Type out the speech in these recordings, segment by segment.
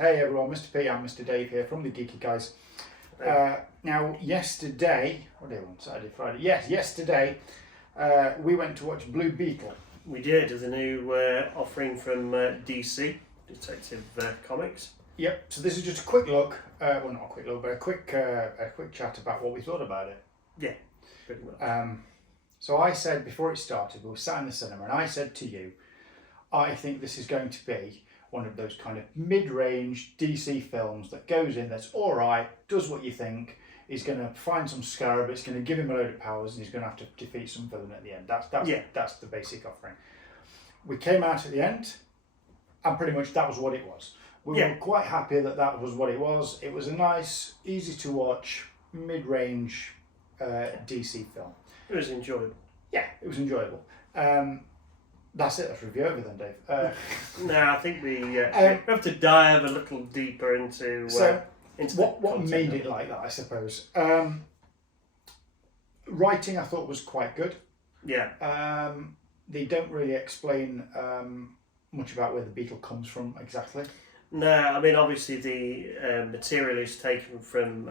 Hey everyone, Mr. P and Mr. Dave here from the Geeky guys. Now, yesterday, what day on Saturday, Friday? Yes, yesterday we went to watch Blue Beetle. We did, as a new offering from DC, Detective Comics. Yep. So this is just a quick look. Well, not a quick look, but a quick chat about what we thought about it. Yeah, pretty much. So I said before it started, we were sat in the cinema, and I said to you, I think this is going to be one of those kind of mid-range DC films that goes in, that's all right, does what you think. He's going to find some scarab, it's going to give him a load of powers, and he's going to have to defeat some villain at the end. That's the basic offering. We came out at the end, and pretty much that was what it was. We were quite happy that was what it was. It was a nice, easy to watch, mid-range DC film. It was enjoyable. Yeah, it was enjoyable. That's it. That's review over then, Dave. No, I think we have to dive a little deeper into what made it like that, I suppose. Writing, I thought, was quite good. Yeah. They don't really explain much about where the beetle comes from exactly. No, I mean, obviously the material is taken from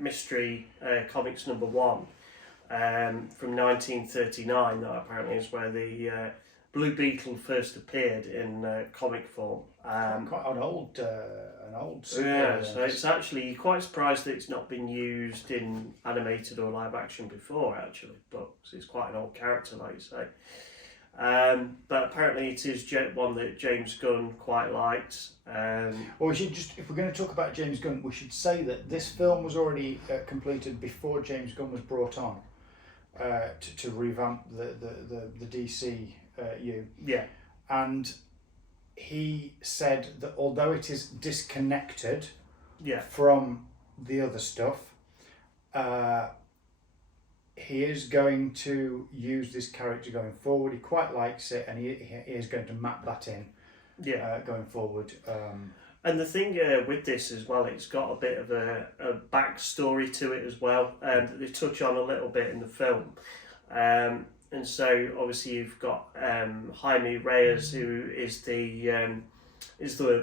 Mystery Comics #1 from 1939. That apparently is where the Blue Beetle first appeared in comic form. Quite an old Yeah, so it's actually quite surprised that it's not been used in animated or live action before, actually. But it's quite an old character, like you say. But apparently it is one that James Gunn quite liked. Well, we should just, if we're going to talk about James Gunn, we should say that this film was already completed before James Gunn was brought on to revamp the DCU. Yeah. And he said that although it is disconnected from the other stuff, he is going to use this character going forward. He quite likes it, and he is going to map that in going forward. And the thing with this as well, it's got a bit of a backstory to it as well, that they touch on a little bit in the film. And so obviously you've got Jaime Reyes, who is the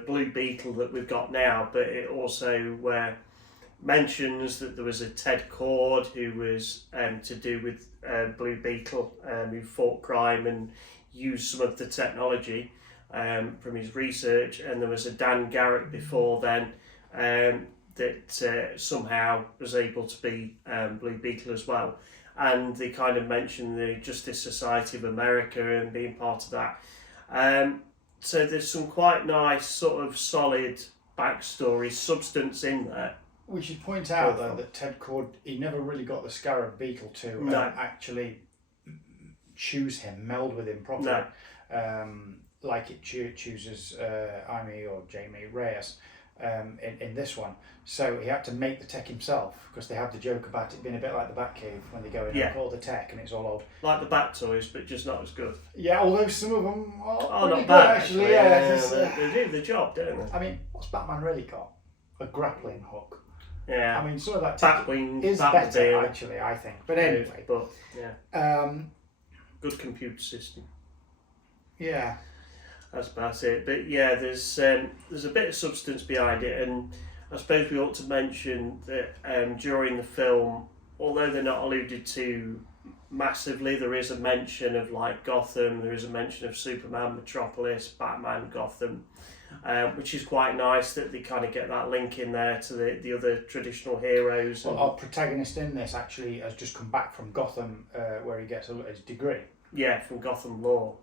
Blue Beetle that we've got now, but it also mentions that there was a Ted Cord who was to do with Blue Beetle, who fought crime and used some of the technology from his research, and there was a Dan Garrett before then that somehow was able to be Blue Beetle as well. And they kind of mention the Justice Society of America and being part of that. So there's some quite nice sort of solid backstory substance in there. We should point out though that Ted Cord, he never really got the Scarab Beetle to actually choose him, meld with him properly, like it chooses Jaime or Jamie Reyes in this one. So he had to make the tech himself, because they have the joke about it being a bit like the Batcave when they go in and call the tech and it's all old. Like the Bat Toys, but just not as good. Yeah, although some of them are not good, bad actually. they do the job, don't they? I mean, what's Batman really got? A grappling hook. Yeah. I mean, some of that tech Batwing, is better, actually, I think. But anyway. But good computer system. Yeah. That's about it. But yeah, there's a bit of substance behind it, and I suppose we ought to mention that during the film, although they're not alluded to massively, there is a mention of like Gotham, there is a mention of Superman, Metropolis, Batman, Gotham, which is quite nice that they kind of get that link in there to the other traditional heroes. Well, our protagonist in this actually has just come back from Gotham, where he gets his degree. Yeah, from Gotham Law.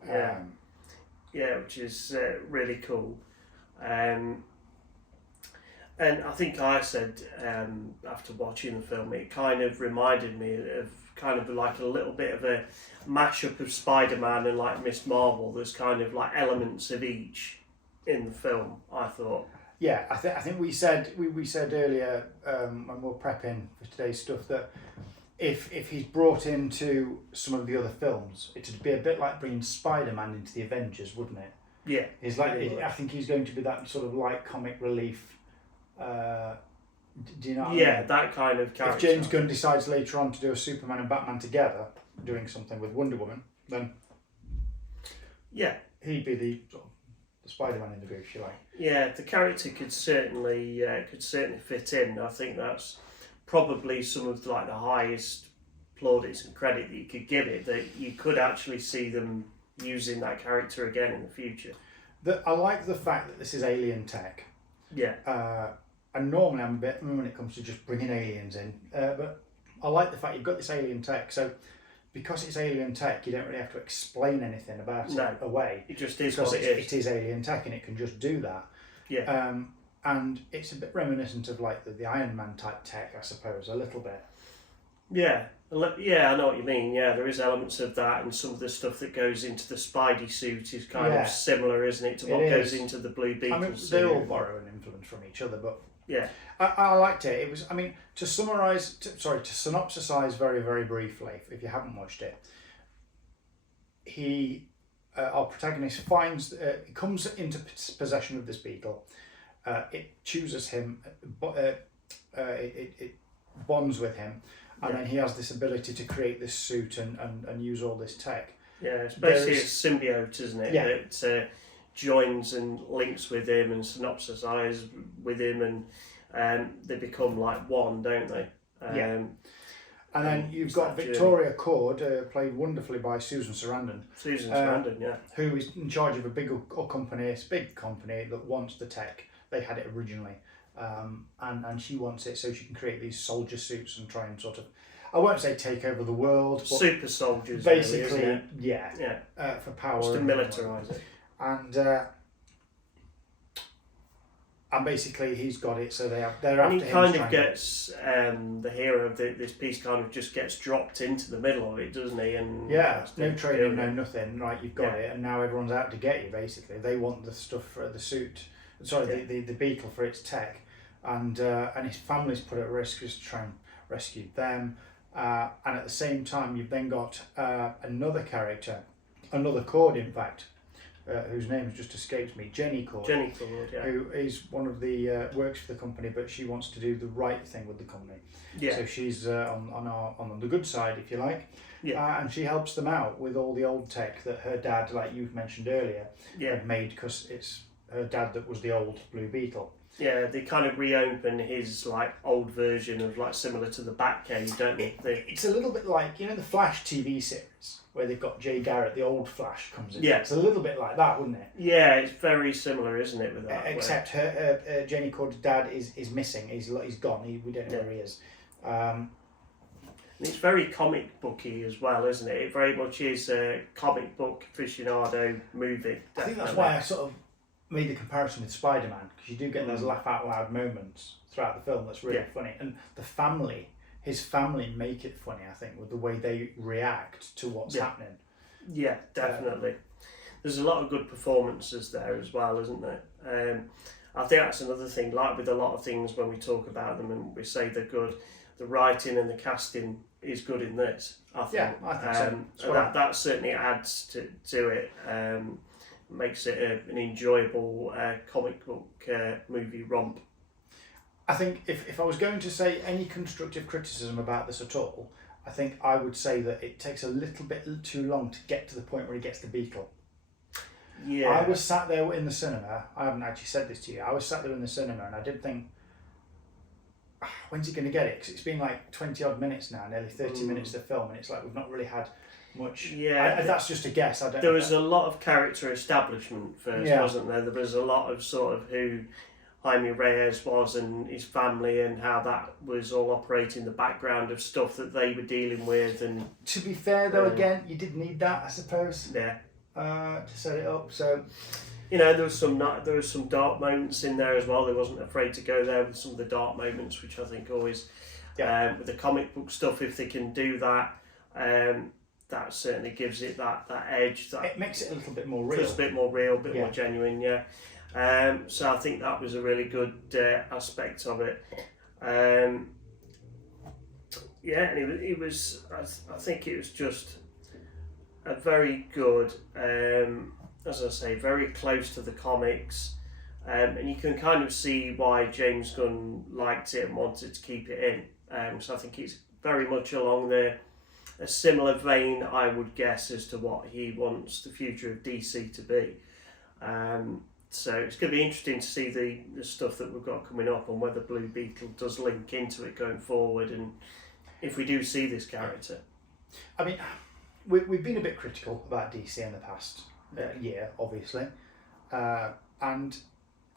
Yeah, which is really cool. And I think I said after watching the film, it kind of reminded me of kind of like a little bit of a mashup of Spider-Man and like Miss Marvel. There's kind of like elements of each in the film, I thought. Yeah, I think we said earlier when we were prepping for today's stuff that if he's brought into some of the other films, it'd be a bit like bringing Spider-Man into the Avengers, wouldn't it? Yeah. He's like, I think he's going to be that sort of light comic relief. Do you know what I mean? That kind of character. If James Gunn decides later on to do a Superman and Batman together, doing something with Wonder Woman, then he'd be the Spider-Man in the booth, you like. Yeah, the character could certainly fit in. I think that's probably some of like the highest plaudits and credit that you could give it. That you could actually see them using that character again in the future. I like the fact that this is alien tech. Yeah. And normally I'm a bit when it comes to just bringing aliens in, but I like the fact you've got this alien tech. So because it's alien tech, you don't really have to explain anything about it away. It just is because what it is. It is alien tech, and it can just do that. Yeah. And it's a bit reminiscent of like the Iron Man type tech, I suppose, a little bit. Yeah. Yeah, I know what you mean. Yeah, there is elements of that, and some of the stuff that goes into the Spidey suit is kind of similar, isn't it, to what goes into the Blue Beetle suit. They all borrow an influence from each other, but yeah, I liked it. It was, I mean, to synopsisize very, very briefly, if you haven't watched it, our protagonist comes into possession of this beetle. It chooses him, it bonds with him, and then he has this ability to create this suit and use all this tech. Yeah, it's basically a symbiote, isn't it? Yeah. That joins and links with him and synopsisizes with him, and they become like one, don't they? And then you've got Victoria Cord, played wonderfully by Susan Sarandon. Yeah. Who is in charge of a big company that wants the tech. They had it originally. And she wants it so she can create these soldier suits and try and sort of, I won't say take over the world, but super soldiers, basically, really, for power. Just to militarise it. And basically he's got it, so they're after him. And he kind of gets the hero of this piece kind of just gets dropped into the middle of it, doesn't he? And no training, no nothing. Right, you've got it, and now everyone's out to get you. Basically, they want the stuff for the suit. Sorry, the beetle for its tech, and his family's put at risk just to try and rescue them. And at the same time, you've then got another character, another Cord, in fact, whose name just escapes me, Jenny Cord. Jenny Cord, yeah. Who is one of the works for the company, but she wants to do the right thing with the company. Yeah. So she's on the good side, if you like. Yeah. And she helps them out with all the old tech that her dad, like you've mentioned earlier, had made, because it's her dad that was the old Blue Beetle. Yeah, they kind of reopen his like old version of like similar to the Batcave, don't they? It's a little bit like, you know, the Flash TV series where they've got Jay Garrett, the old Flash comes in. Yeah, it's a little bit like that, wouldn't it? Yeah, it's very similar, isn't it? With that, except her Jenny Cord's dad is missing. He's gone. We don't know where he is. It's very comic booky as well, isn't it? It very much is a comic book aficionado movie. Definitely. I think that's why I sort of made the comparison with Spider-Man, because you do get those laugh out loud moments throughout the film that's really funny, and his family make it funny, I think, with the way they react to what's happening. Yeah, definitely. There's a lot of good performances there as well, isn't there? I think that's another thing, like with a lot of things when we talk about them and we say they're good, the writing and the casting is good in this, I think. Yeah, I think so. That certainly adds to it. Makes it an enjoyable comic book movie romp. I think if I was going to say any constructive criticism about this at all, I think I would say that it takes a little bit too long to get to the point where he gets the beetle. Yeah. I was sat there in the cinema, I haven't actually said this to you, I was sat there in the cinema and I did think, when's he going to get it? Because it's been like 20 odd minutes now, nearly 30 minutes of the film, and it's like we've not really had much. Yeah, that's just a guess. I don't. There was a lot of character establishment first, wasn't there? There was a lot of sort of who Jaime Reyes was and his family, and how that was all operating, the background of stuff that they were dealing with. And to be fair, though, again, you did need that, I suppose. Yeah. To set it up, so. You know, there was some dark moments in there as well. They wasn't afraid to go there with some of the dark moments, which I think always, with the comic book stuff, if they can do that, that certainly gives it that edge. It makes it a little bit more real. Just a bit more real, a bit more genuine, so I think that was a really good aspect of it. And it was. I think it was just a very good. As I say, very close to the comics, and you can kind of see why James Gunn liked it and wanted to keep it in. So I think it's very much along a similar vein, I would guess, as to what he wants the future of DC to be. So it's going to be interesting to see the stuff that we've got coming up and whether Blue Beetle does link into it going forward, and if we do see this character. I mean, we've been a bit critical about DC in the past year, obviously, and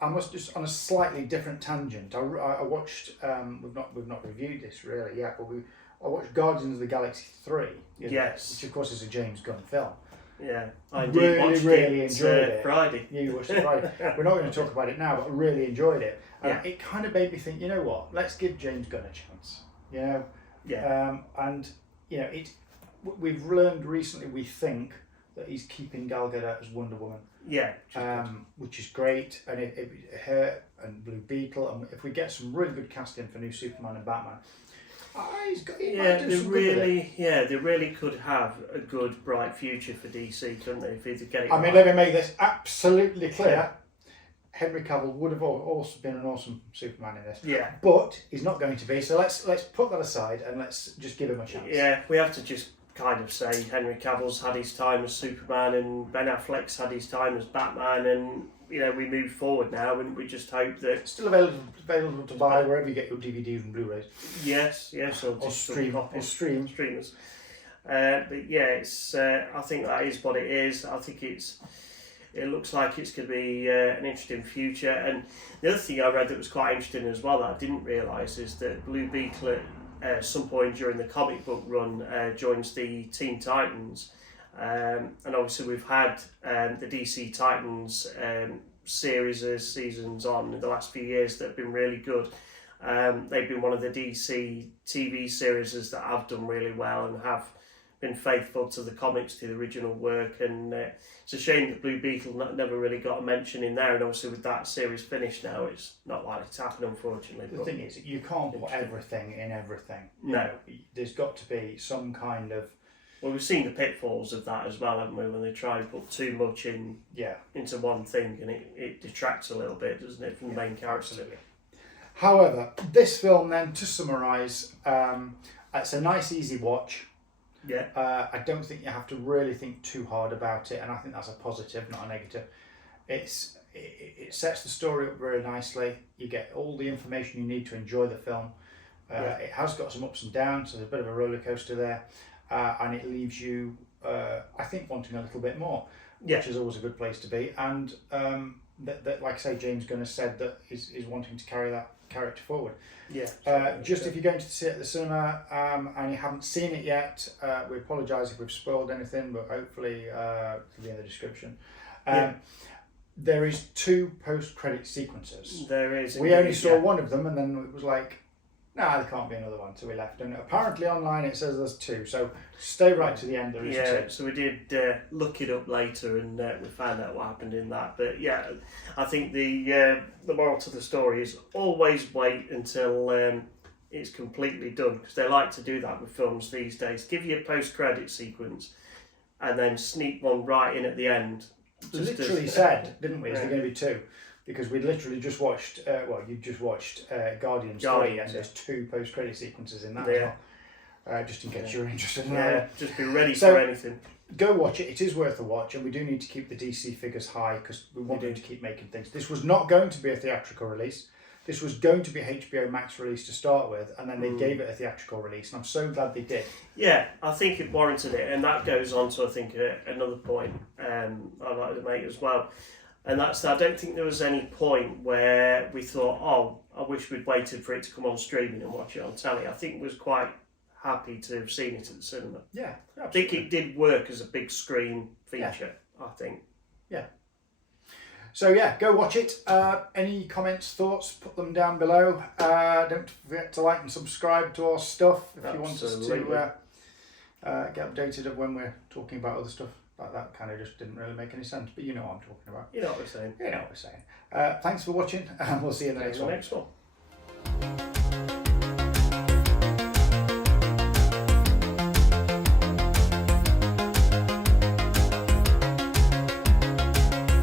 I must just, on a slightly different tangent, I watched. We've not reviewed this really yet, but I watched Guardians of the Galaxy 3. Yes. Which of course is a James Gunn film. Yeah, I indeed watched really it, enjoyed it. Friday. Yeah, you watched it Friday. We're not going to talk about it now, but I really enjoyed it. Yeah. It kind of made me think, you know what? Let's give James Gunn a chance. You know. Yeah. And you know, we've learned recently. We think that he's keeping Gal Gadot as Wonder Woman. Yeah. Which is great, and her and Blue Beetle, and if we get some really good casting for new Superman and Batman, they really could have a good, bright future for DC, couldn't they? If they get it. I mean, let me make this absolutely clear. Yeah. Henry Cavill would have also been an awesome Superman in this. Yeah. But he's not going to be. So let's put that aside and let's just give him a chance. Yeah, we have to just kind of say Henry Cavill's had his time as Superman and Ben Affleck's had his time as Batman, and you know, we move forward now, and we just hope that it's still available to buy wherever you get your DVDs and Blu-rays. Yes, or streamers. But yeah, it's. I think that is what it is. I think it looks like it's going to be an interesting future. And the other thing I read that was quite interesting as well that I didn't realise is that Blue Beetle at some point during the comic book run joins the Teen Titans. And obviously we've had the DC Titans seasons on in the last few years that have been really good. They've been one of the DC TV series that have done really well and have been faithful to the comics, to the original work, and it's a shame that Blue Beetle never really got a mention in there, and obviously with that series finished now, it's not likely to happen, unfortunately. The thing is, you can't put everything in everything. No. There's got to be some kind of... Well, we've seen the pitfalls of that as well, haven't we, when they try and put too much into one thing, and it detracts a little bit, doesn't it, from the main character. Absolutely. However, this film then, to summarise, it's a nice easy watch. Yeah. I don't think you have to really think too hard about it, and I think that's a positive, not a negative. It sets the story up very nicely. You get all the information you need to enjoy the film. It has got some ups and downs, so there's a bit of a roller coaster there, and it leaves you, I think, wanting a little bit more, which is always a good place to be. And that like I say, James Gunn has said that is wanting to carry that character forward. Yeah. If you're going to see it at the cinema and you haven't seen it yet, we apologise if we've spoiled anything, but hopefully it'll be in the description. There is 2 post-credit sequences. There is. We only saw one of them, and then it was like, nah, there can't be another one, so we left. And apparently online it says there's 2, so stay right to the end. There is 2. So we did look it up later, and we found out what happened in that. But yeah, I think the moral to the story is always wait until it's completely done, because they like to do that with films these days. Give you a post-credit sequence, and then sneak one right in at the end. Literally said, didn't we? Is there going to be 2? Because we literally just watched, you just watched Guardians 3, and there's 2 post-credit sequences in that as well. Just in case you're interested in that. Just be ready for anything. Go watch it. It is worth a watch, and we do need to keep the DC figures high because we want them to keep making things. This was not going to be a theatrical release. This was going to be a HBO Max release to start with, and then they gave it a theatrical release, and I'm so glad they did. Yeah, I think it warranted it, and that goes on to, I think, another point I'd like to make as well. And that's, I don't think there was any point where we thought, oh, I wish we'd waited for it to come on streaming and watch it on telly. I think we was quite happy to have seen it at the cinema. Yeah, absolutely. I think it did work as a big screen feature, I think. Yeah. So yeah, go watch it. Any comments, thoughts, put them down below. Don't forget to like and subscribe to our stuff if you want us to get updated of when we're talking about other stuff. That kind of just didn't really make any sense, but you know what I'm talking about. You know what we're saying. You know what we're saying. Thanks for watching, and we'll see you in the next one.